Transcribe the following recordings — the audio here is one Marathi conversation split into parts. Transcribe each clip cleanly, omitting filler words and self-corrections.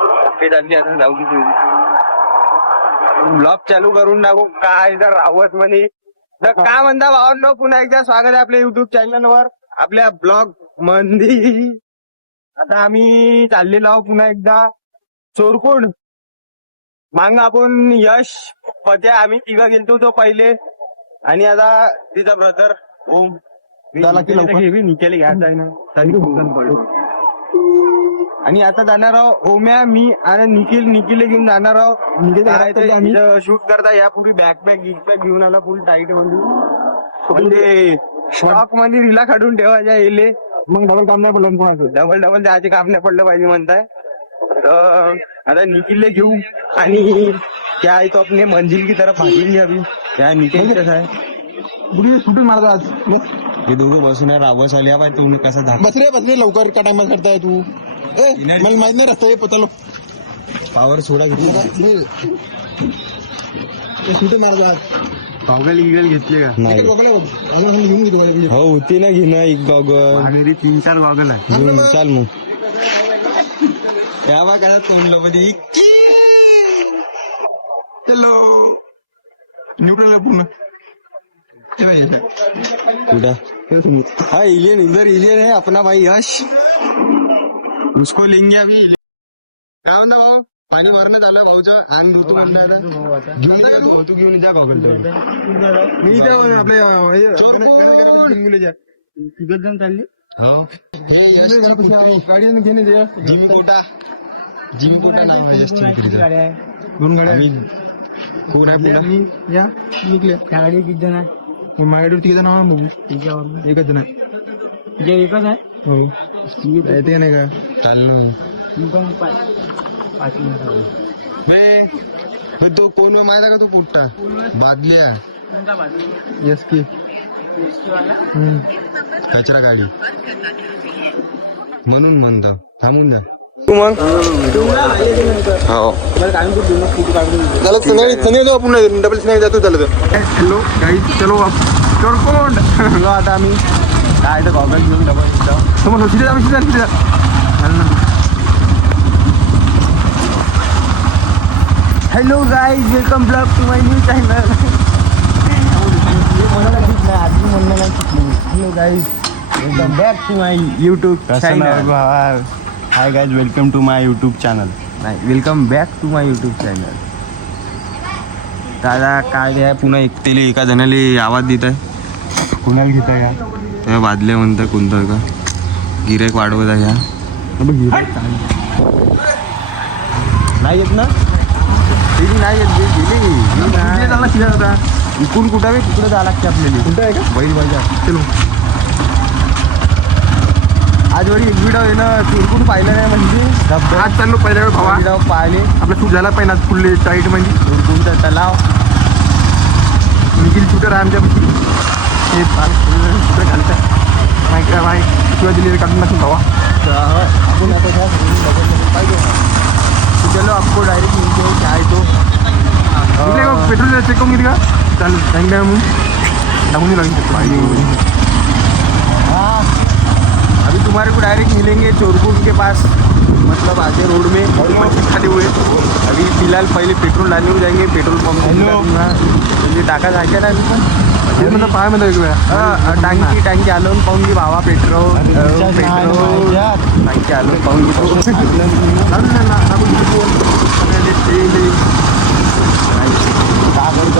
आता जाऊ ब्लॉग चालू करून टाकू काय तर रावत म्हणे तर काय म्हणता भावांनो, पुन्हा एकदा स्वागत आहे आपल्या युट्यूब चॅनलवर आपल्या ब्लॉग मध्ये. आता आम्ही चाललेलो आहोत पुन्हा एकदा चोरकुड. मांग आपण यश पत्या आम्ही तिघं गेलतो तो पहिले, आणि आता तिचा ब्रदर ओम निकेल घ्यायचा आहे ना. आणि आता जाणार आहोत ओम्या, मी आणि निखिल घेऊन जाणार आहोत शूट करता. या पुढे बॅकपॅक घेऊन आला फुल टाईट म्हणजे स्टॉक मध्ये रिला काढून ठेवायच्या येले, मग डबल काम नाही पडलं कोणाचं, डबल जायचे काम नाही पडलं पाहिजे म्हणताय. तर आता निखिलले घेऊ आणि क्या आहे तो आपले मंजिल की तरफ भागेंगे अभी. क्या निखिल कसं आहे कुठून मारता आज हे दोघं बसून रावस आले बाय. तुम्ही कसं बस रे लवकर का टाइम करताय तू. मला माहित नाही रस्ता पता पावर सोडा घेतली कुठे मारतात. गॉगल घेतले का नाही घेऊन घेतो. हो होती ना घेणं एक गॉगल 3-4 गॉगल आहे. चाल मग त्या कसा तोंडला मध्ये हॅलो न्यूट्रल पूर्ण हाँ एलियन इधर एलियन है अपना भाई यश, उसको लेंगे अभी. काय म्हणता भाऊ, पाणी भरणं झालं भाऊचं अंग धुतो म्हणता. घेऊन तू घेऊन जा गॉगल मी तिघच जण चालली. हे यश गाडी घेणे जिमी कोटा नाव आहे यश. दोन गाड्या कोण आहे या निघले त्या गाडी किती जण आहे. माझ्याकडे तिघ जण बघू तिच्यावर एकच जण आहे. एकच आहे हो ते नाही का चाललं. 5 मिनिटं तो कोण माहिती का तो पोट्टा बादल्या यस की कचरा गाडी म्हणून म्हणतो थांबून जा तू मग. आपण डबल स्नॅक जातो त्याला. हॅलो गाईज चलो चोरकोंड. आता आम्ही काय तर गॉगल घेऊन double hello guys, welcome blog to my new channel. Hello guys, welcome back to my YouTube channel. Hi guys, welcome to my YouTube channel. नाही, welcome back to my YouTube channel. दादा काय आहे, पुन्हा एकटेले एका जणाले आवाज देत आहे. कुणाला घेत आहे का त्या वाजले म्हणतं कोणतं का गिरेक वाढवत आहे. ह्या गिरेक नाही येत ना, नाही येत. इकडून कुठं तिकडे जावं लागते आपल्याला. कुठं आहे का बैल बाजार. चलो आज वरी एक व्हिडिओ आहे ना तिरकून पाहिलं नाही म्हणजे आज चाललो पहिल्या वेळ भावा व्हिडिओ पाहिले. आपला शूट झाला पाहिजे आज फुल्ली टाईट म्हणजे तिरकूनचा तलाव. निखिल शूटर आहे आमच्यापैकी. हे शूटर घालतं माहिती काय माहीत शिवाय दिलेले काढून नसेल भावा. आपण आता पाहिजे चलो आपको डायरेक्ट मिलते क्या है तो पेट्रोल चेक करून घेते का चालेल थँक म्हणून टाकून लागेल. हाँ, अभी तुम्हारे को डायरेक्ट मिलेंगे चोरकुंड के पास, मतलब आगे रोड में खाली हुए. अभी फिलहाल पहले पेट्रोल डालने को जाएंगे. पेट्रोल पंप म्हणजे टाका जायचं ना म्हणलं पाय म्हणलं एक वेळा टांकी आलोन पाहून घे भावा. पेट्रोल टांकी आलोन पाहून घे.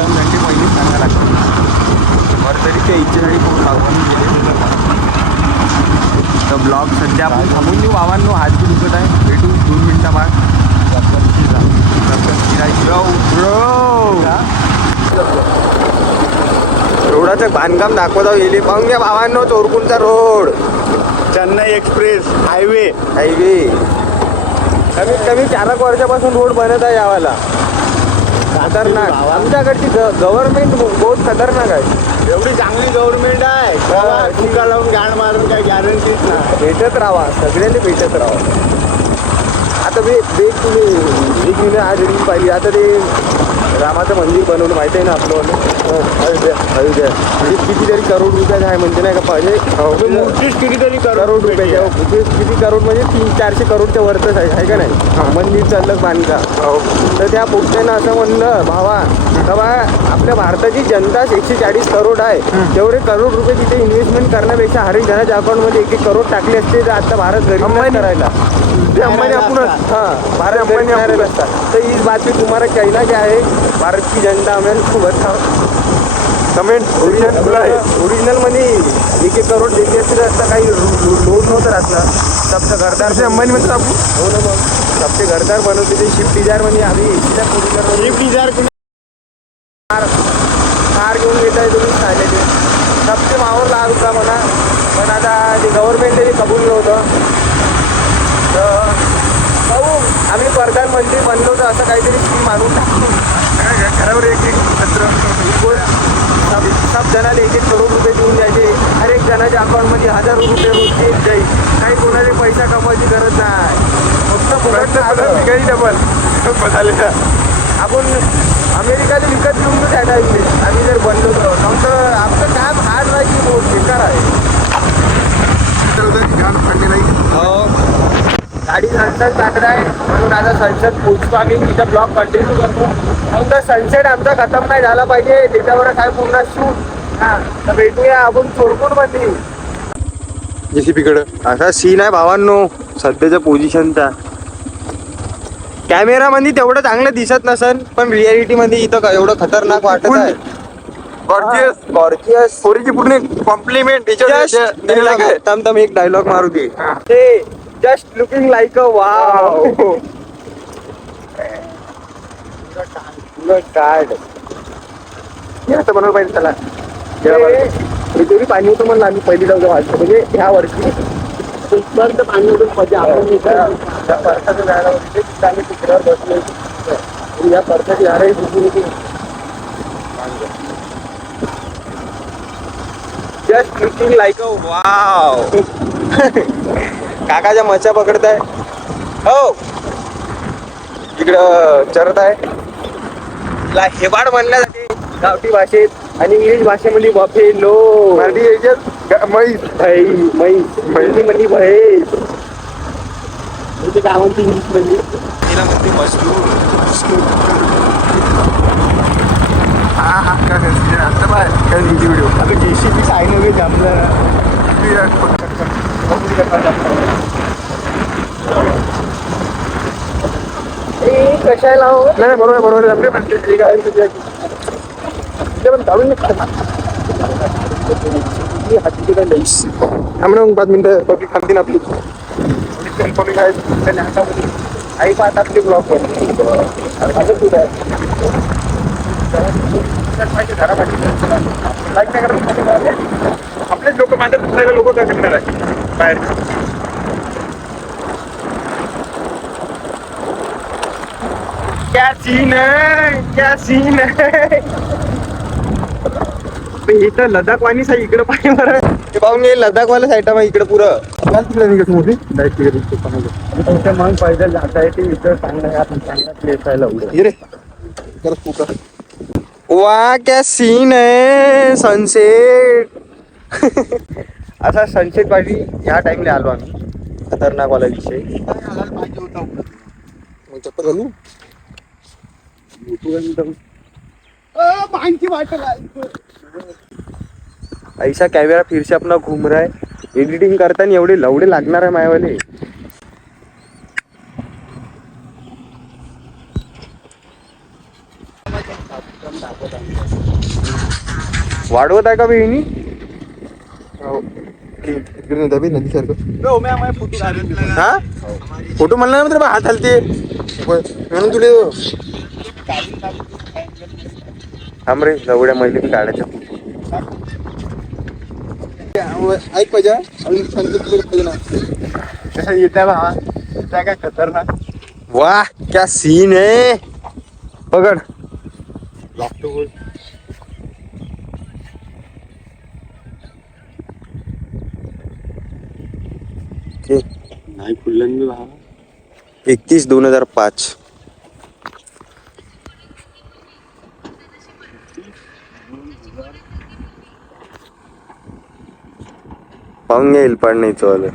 घंटे पहिले सांगा लागतं बरं तरी त्या इच्छेसाठी फोन लावून गेले. तर ब्लॉग सध्या आपण थांबून देऊ भावांनो. हात बी दुखत आहे. भेटू 2 मिनिटा बाद. रोडाचं बांधकाम दाखवता येईल पाहून घ्या भावांनो. चोरकुंडचा रोड, चेन्नई एक्सप्रेस हायवे कमीत कमी 4 वर्षापासून रोड बनत आहे यावाला. खतरनाक. आमच्याकडची गव्हर्नमेंट बहुत खतरनाक आहे. एवढी चांगली गव्हर्नमेंट आहे तुका लावून गाण मारून काय गॅरंटीच नाही. भेटत राहा, सगळ्यांनी भेटत राहा. आता तुम्ही एक मिनिट आज रील पाहिली. आता ते रामाचं मंदिर बनवलं माहिती आहे ना आपलं अयोध्या म्हणजे कितीतरी करोड रुपयाचं आहे म्हणजे नाही का पाहिजे मूर्तीच कितीतरी करोड रुपयाच्या किती करोड म्हणजे 300-400 करोडच्या वरच आहे का नाही मंदिर चाललं बांधका. तर त्या पोस्टानं असं म्हणलं भावा आपल्या भारताची जनता 140 करोड आहे. तेवढे करोड रुपये तिथे इन्व्हेस्टमेंट करण्यापेक्षा हर एक जणाच्या अकाउंटमध्ये 1-1 करोड टाकले असते तर आता भारत गरीब करायला ते अंबानी आपणच भारत गरीब करायला असता. तर ही बातमी तुम्हाला कहना क्या है भारत की जनता हमें बताओ कमेंट. ओरिजिनल मध्ये 1-1 करोड देते असते तर आता काही लोन नव्हतं राहतं. सबसे घरदार अंबानी म्हणतात आपण. हो ना मग सबसे घरदार बनवते ते स्विफ्ट डिझायर म्हणजे आम्ही स्विफ्ट डिझायर कार घेऊन घेत आहे तुम्ही खायला ते सबसे मावर लाख रुपया म्हणा. पण आता ते गव्हर्नमेंटने ते कबूल नव्हतं. तर भाऊ आम्ही प्रधानमंत्री बनलो तर असं काहीतरी स्कीम आणून टाकतो घरावर 1-1 सब जणाला 1-1 करोड रुपये देऊन द्यायचे. हर एक जणाच्या अकाउंटमध्ये हजारो रुपये रोजचे येत जाईल. काही कोणाला पैसा कमवायची गरज नाही. फक्त डबल आपण अमेरिकाला विकत घेऊन त्या टाईमने आम्ही जर बनलो तर आमचं काम हार्ड नाही की बहुत बेकार आहे. गाडी सनसेट टाकणार आहे म्हणून आता सनसेट पोचतो आम्ही तिथं ब्लॉग कंटिन्यू करतो. फक्त सनसेट आमचा खतम नाही झाला पाहिजे त्याच्यावर काय पूर्ण शूट. हा तर भेटूया आपण चोरकून मध्ये जेसीबीकडं. असा सीन आहे भावांनो सध्याच्या पोझिशनचा. कॅमेरामध्ये तेवढं चांगलं दिसत नसन पण रियालिटी मध्ये इथं एवढं खतरनाक वाटत आहे. गॉर्जियस पोरीची पूर्ण कॉम्प्लिमेंट तम एक डायलॉग मारू दे ते just looking like a wow card असं बनवलं पाहिजे. त्याला तेवढी पाणी होतं म्हणलं आम्ही पहिली जाऊ वाटतं म्हणजे ह्या वर्षी पाणी होतं मजा आपण परसाचं झाड होते तिथं आम्ही तिकड्यावर बसलो. या परसाची झाडही होती just looking like a wow. काकाच्या मच्छा पकडताय हो इकडं चरत आहे. हेबाड म्हणल्या जाते गावठी भाषेत आणि इंग्लिश भाषेमध्ये बफेलो. मराठी याच्यात म्हैस म्हणजे म्हैस म्हणजे काय म्हणते इंग्लिश मध्ये तिला म्हणते मशरूम. व्हिडिओ आता जेसीबी सांगितलं कशाला नाही बरोबर आपले म्हणते पण काढून मग 5 मिनिटं पब्लिक थांबतील आपली पब्लिक आई पाहत आपली ब्लॉक असं कुठं आहे आपलेच लोक माझ्या दुसऱ्या लोक काय करणार आहे बाहेर. क्या सीन है इथं लडाख वाणी साई इकडं पाणी बरं ते पाहून लडाखवाल्या साईड मग इकडं पुरं तिकडे निघत मोठी मग पैदल जाता आहे ते इथं चांगलं आपण चांगला प्लेस आहे लवकर रे करत पुका. वाह क्या सीन है सनसेट. असा सनसेट पाहिजे ह्या टाइमला आलो आम्ही खतरनाक वाला विषय. चप्पल घालू ऐसा कॅमेरा फिर से अपना घूम रहा है. एडिटिंग करताना एवढे लवडे लागणार आहे मायवाले. वाढवत आहे का बहिणी नदी सारखं हा फोटो म्हणला ना हात हलते म्हणून तुले थांब रे एवढ्या महिलेने काढायच्या ऐक पाहिजे पाहिजे ना कशा येत्या भावा त्या काय खतरनाक. वाह क्या सीन है पकड लागतो नाही फुललं मी भावा 31/2005. पाहून घेईल पण नाही चालू.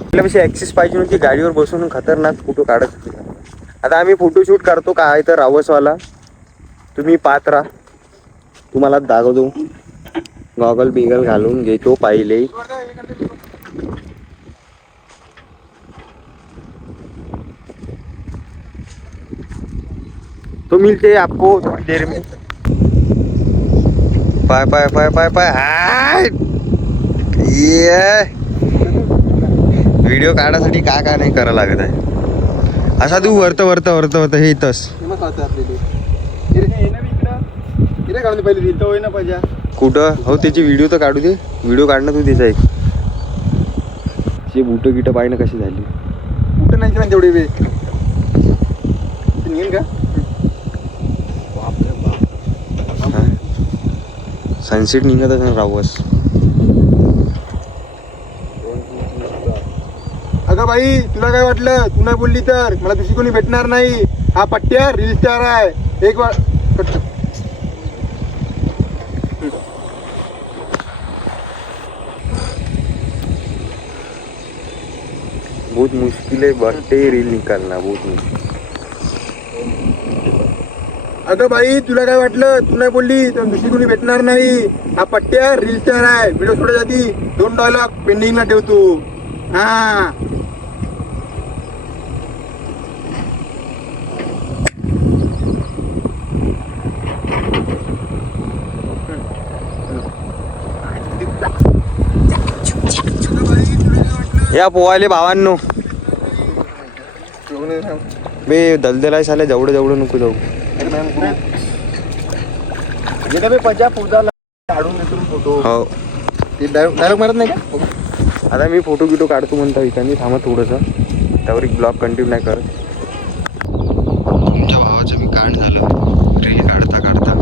आपल्यापाशी ऍक्सेस पाहिजे होती, गाडीवर बसून खतरनाक फोटो काढत होते. आता आम्ही फोटोशूट करतो काय तर रावसवाला, तुम्ही पाहत राहा, तुम्हाला दाखवतो. गॉगल बिगल घालून घेतो पाहिले. तो मिलते आपको थोड़ी देर में. पाय पाय पाय पाय पाय हाय ये व्हिडिओ काढायसाठी काय काय नाही करावं लागत आहे. असा तू वरत वरत वरत वरत हे इथंच कुठं हो त्याची व्हिडिओ तर काढू दे. व्हिडिओ काढणं तू त्याचा एक ते बुट गिट पाहिजे कशी झाली. कुठं नाही तेवढे वेळ निघेल का. सनसेट निघत असेल रावस. अगं बाई तुला काय वाटलं, तू नाही बोलली तर मला दुसरी कोणी भेटणार नाही. हा पट्ट्या रील स्टार आहे. एक वार बहुत मुश्किल है बट्टे रील निकालना, बहुत मुश्किल. अगं बाई तुला काय वाटलं, तू नाही बोलली तर दुसरी कोणी भेटणार नाही. हा पट्ट्या रील स्टार आहे. व्हिडिओ सोडायसाठी 2 डायलॉग पेंडिंगला ठेवतो. हा या पोवाले भावांनो बे दलदलाय साले जेवढं जेवढं नको जाऊ. हो ते डायलॉग मारत नाही का. आता मी फोटो गिटो काढतो म्हणता इथं मी थांबा थोडंसं, त्यावर एक ब्लॉग कंटिन्यू नाही करत. तुमच्या भावाचं मी काढ झालं रील काढता काढता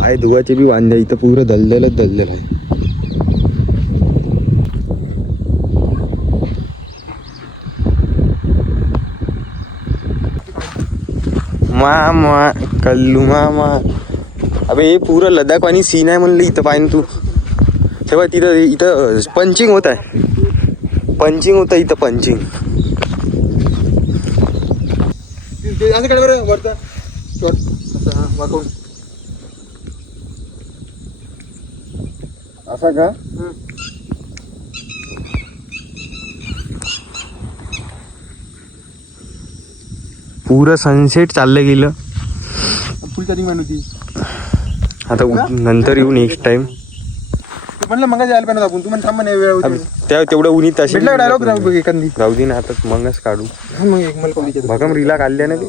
पाय धुवाचे बी वांद्या इथं पुरं दलदलच दलदल आहे. मामा कल्लू मामा. अबे हे पुरं लडाख आणि सीन आहे म्हणलं इथं पाहिजे तू. तेव्हा तिथं इथं पंचिंग होत आहे. पंचिंग होतं इथं पंचिंग. असं काय बरं वरतं वाकून असा का. पुरं सनसेट चाललं गेलं. फुल चार्जिंग मान होती. आता नंतर येऊ नेक्स्ट टाइम. तू म्हणलं मग यायला पाहिजे आपण. तू म्हण थांब नाही वेळ होती. त्या तेवढं उन्हीत तशी भेटला डायलॉग राहू बघ एखादी. जाऊ दे ना आता मगच काढू. मग एक मला कॉलेज भगम रीला काढल्या ना ते.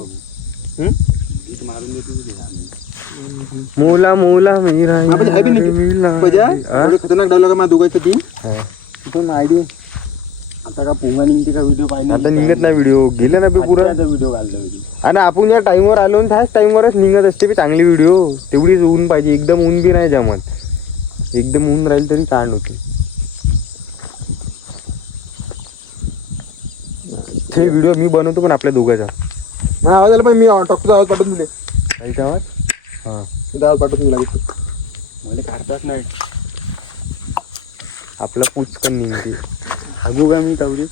मोला मोला मेरा खतरनाक डायलॉग आहे माझ्या दोघांचं तीन. तिथून आयडी आता का पोंगा निघते का व्हिडिओ पाहिजे. आता निघत नाही व्हिडिओ. गेले ना बे पुरा व्हिडिओ घालतो. आणि आपण या टाइमवर आलो ना त्याच टाइमवरच निघत असते बी चांगली व्हिडिओ. तेवढीच ऊन पाहिजे. एकदम ऊन बी नाही जमत. एकदम ऊन राहील तरी कांड होते. ते व्हिडिओ मी बनवतो पण आपल्या दोघांचा. मला आवाज आला पण मी टॉकचा आवाज पाठवून दिले. काहीचा आवाज हा आवाज पाठवून दिला. मला काढताच नाही. आपला पुचकन निघते. हागू का मी तावरी.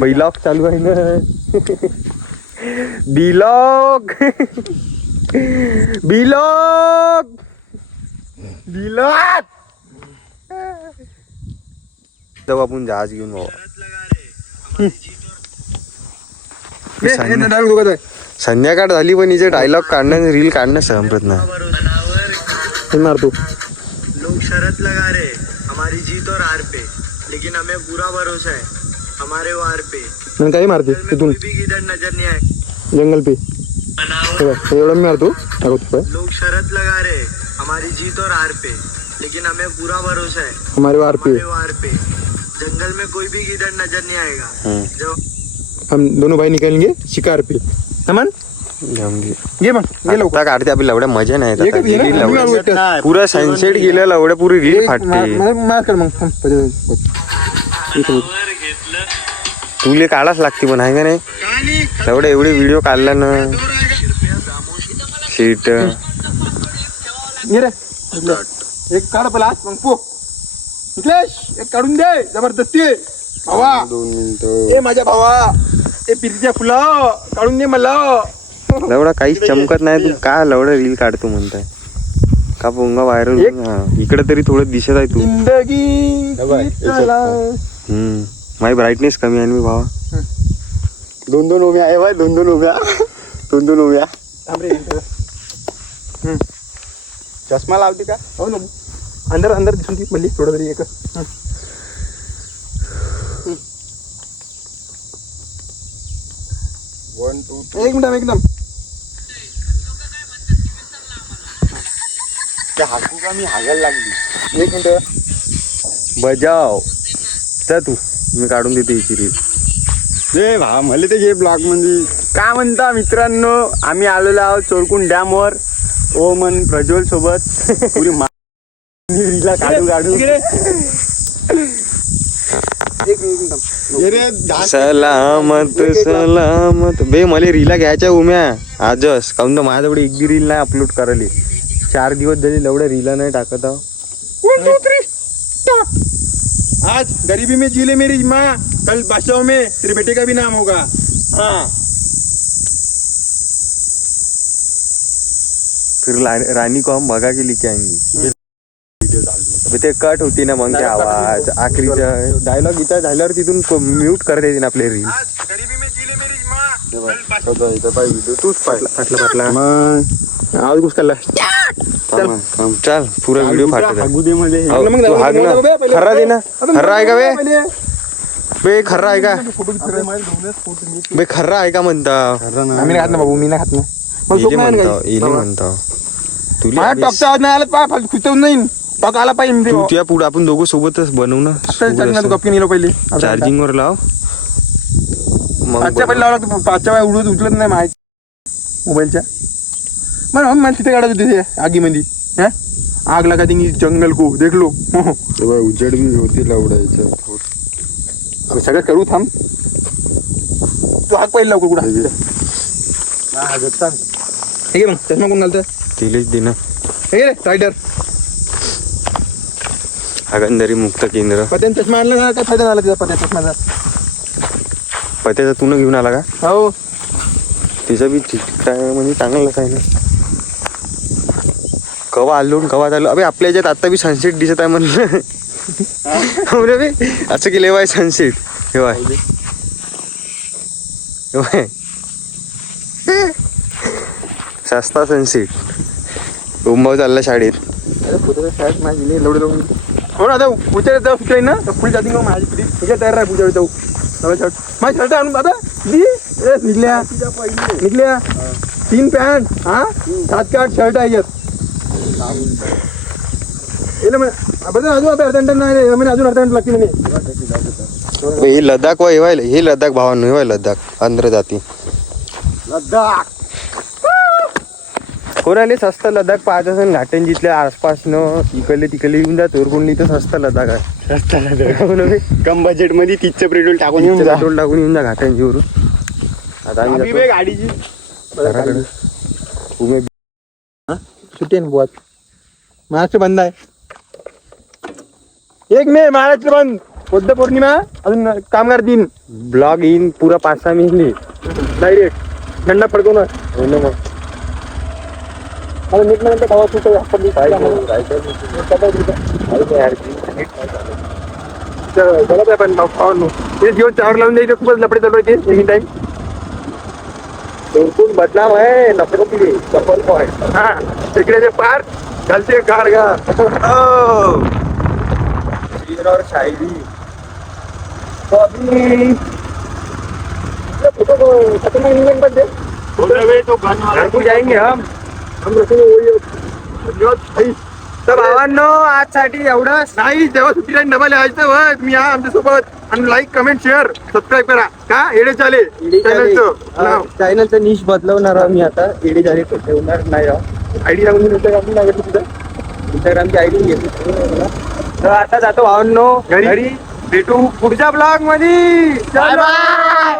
बैलॉग चालू आहे ना. Belong belong belong. जाऊ आपण जहाज घेऊन बाबा. संध्याकाळ झाली पण हिचे डायलॉग काढणं रील काढणं संपत नाही. मारतो. लोग शरत लगा रहे हमारी जीत और हार पे, लेकिन हमें पूरा भरोसा है हमारे वार पे. मग काही मारते तिथून कोई भी गिदड़ नजर नहीं आए. जंगल पे एवढं मी मारतो. लोग शरत लगा रहे हमारी जीत और हार पे, लेकिन हमें पूरा भरोसा है हमारे वार पे. जंगल में कोई भी गिदड़ नजर नहीं आएगा. जो हम दोनों भाई निकलेंगे शिकार पे. समन घे मग घे लवकर. आता काढते आपली लवड्या मजा नाही येत आता. एकच घे ना, रील मी लवड्या. काढू एकटं. पुरा सनसेट गेलं लवड्या पुरी रील फाटते. माझ कर मग थांब, पहिले. इथं बघ. तुले काढाच लागते पण आहे का नाही लवड्या एवढे व्हिडिओ काढला ना शीट घे रे एक काढ पहिला आज मग पो निकलेश एक काढून दे जबरदस्ती भावा 2 मिनिटं ए माझ्या भावा ए पिरच्या फुलं काढून दे मला लवडा काहीच चमकत नाही तू का लवडा रील काढतो म्हणताय का पोंगा व्हायरल इकडे तरी थोडं दिसत आहे तू जिंदगी माझी ब्राईटनेस कमी आहे ना मी भावा 2 उभ्या आहे बाय 2 उभ्या 2 उभ्या थांब रे चष्मा लावते का हो ना अंदर अंदर दिसून ती मल्ली थोडं तरी एक एकदम एकदम हाकू का मी हागायला लागली 1 मिनिट बजाव जा तू मी काढून देते हिची रील ए भा मला ते घे ब्लॉग मध्ये काय म्हणता मित्रांनो आम्ही आलेलो आहोत चोरकुंड डॅम वर ओमन प्रज्वल सोबत पुरी रीला काढू काढू सलामत सलामत बे मला रीला घ्यायच्या उम्या आजच काऊन तर माझ्याजवळ एक बी रील नाही अपलोड करायली 4 दिवस झाले लवड्या रीला नाही टाकत आहो. 1 2 3 आज गरीबी में जी ले मेरी माँ कल बादशाहों में तेरे बेटे का भी नाम होगा हाँ फिर रानी को हम भगा के लेके आएंगे अबे ते कट होती ना मग ते आवाज आखरीचा डायलॉग इथं झाल्यावर तिथून म्यूट करता येते ना आपले रील आज गरीबी में जी ले मेरी माँ कल बादशाहों तूच फाटला आवाज घुस करला चल पुरा व्हिडिओ फाटत हागू दे मध्ये तू हाग ना खर्रा दे ना खर्रा आहे का बे खर्रा आहे का बे खर्रा आहे का म्हणता आम्ही नाही खात ना बाबू मी नाही खात ना मला झोप नाही आली काही. म्हणता माझ्या टॉपचा आवाज नाही आला पा फालतू खुचवून नाही टॉक आला पाहिजे तू तुझ्या पुढे आपण दोघं सोबतच बनवू ना तू गपकी नेलो पहिले चार्जिंग वर लाव मग पाचच्या पहिले लावला तू 5च्या वेळा उचलत नाही माहिती मोबाईलच्या मला तिथे काढत होते ते आगीमध्ये हा आग लगा देंगी जंगल को देख लो उजेड बी होती लावडायचं सगळं करू थांब तू आग पहिले लवकर कुठं ठीक आहे मग चष्मा कोण घालतं तिलेच दे ना हे रे रायडर हागंदरी मुक्त केंद्र पत्यान चष्मा आणला का काय फायदा झाला त्याचा पत्या चष्माचा पत्याचा तू न घेऊन आला का हो तिचं बी ठीक आहे म्हणजे चांगलंच आहे ना कवा आलो कवा चाललो अबे आपल्या याच्यात आता बी सनसेट दिसत आहे म्हणलं बे असं केलं बाय सनसेट हे बाय सस्ता सनसेट उंबाव चालला शाळेत हो ना आता उचल जाऊ सुटाई ना फुल जाती मग माझी पुढे तुझ्या तयार राहा पूजा जाऊ माझी शर्ट आणून दादा निघल्या 3 पॅन्ट हा 7 का 8 शर्ट आहे अजून अर्धा लागते म्हणे हे लडाख वा हे लडाख भावांनो हेवाय लडाख आंध्र जाती लद्दाख कोणाले सस्ता लडाख पाहत असेल घाटन जिथल्या आसपासनं इकडले तिकडले येऊन जा चोरकुंडली तर सस्ता लडाख आहे सस्ता लद्दाख कम बजेट मध्ये 30चं पेट्रोल टाकून येऊन जा पेट्रोल टाकून येऊन जा घाटंजीवरून आता आम्ही जातो गाडीची घराकडे उमे सुट्टी आहे ना बुवात महाराष्ट्र बंद आहे 1 मे महाराष्ट्र बंद बुद्ध पौर्णिमा अजून कामगार दिन ब्लॉग येईन पुरा 5-6 मिनिट डायरेक्ट झंडा फडकवणार हो ना मग मला नीट म्हणते गावात सुटत पण पाहून ते जीवन चावर लावून द्यायचं खूपच लपडे चालू आहे ते एनी टाइम चोरकुंड बदनाम आहे लफडो की चप्पल पॉइंट हा तिकडे ते पार घालते कार गा और शायरी फोटो खतरनाक इवेंट पण घर को जाएंगे हम तर भावांनो आजसाठी एवढंच नाही जेव्हा सुट्टीला डबा लिहायचं तुम्ही या आमच्या सोबत आणि लाईक कमेंट शेअर सबस्क्राईब करा का एडे चाले चॅनलचं नाव चॅनलचं निश बदलवणार आहोत मी आता एडी झाले ठेवणार नाही आहोत. आयडी सांगून इंस्टाग्राम लागत तुझं इंस्टाग्रामची आयडी घेतली. तर आता जातो भावांनो घरी. घरी. भेटू पुढच्या ब्लॉग मध्ये. Bye bye.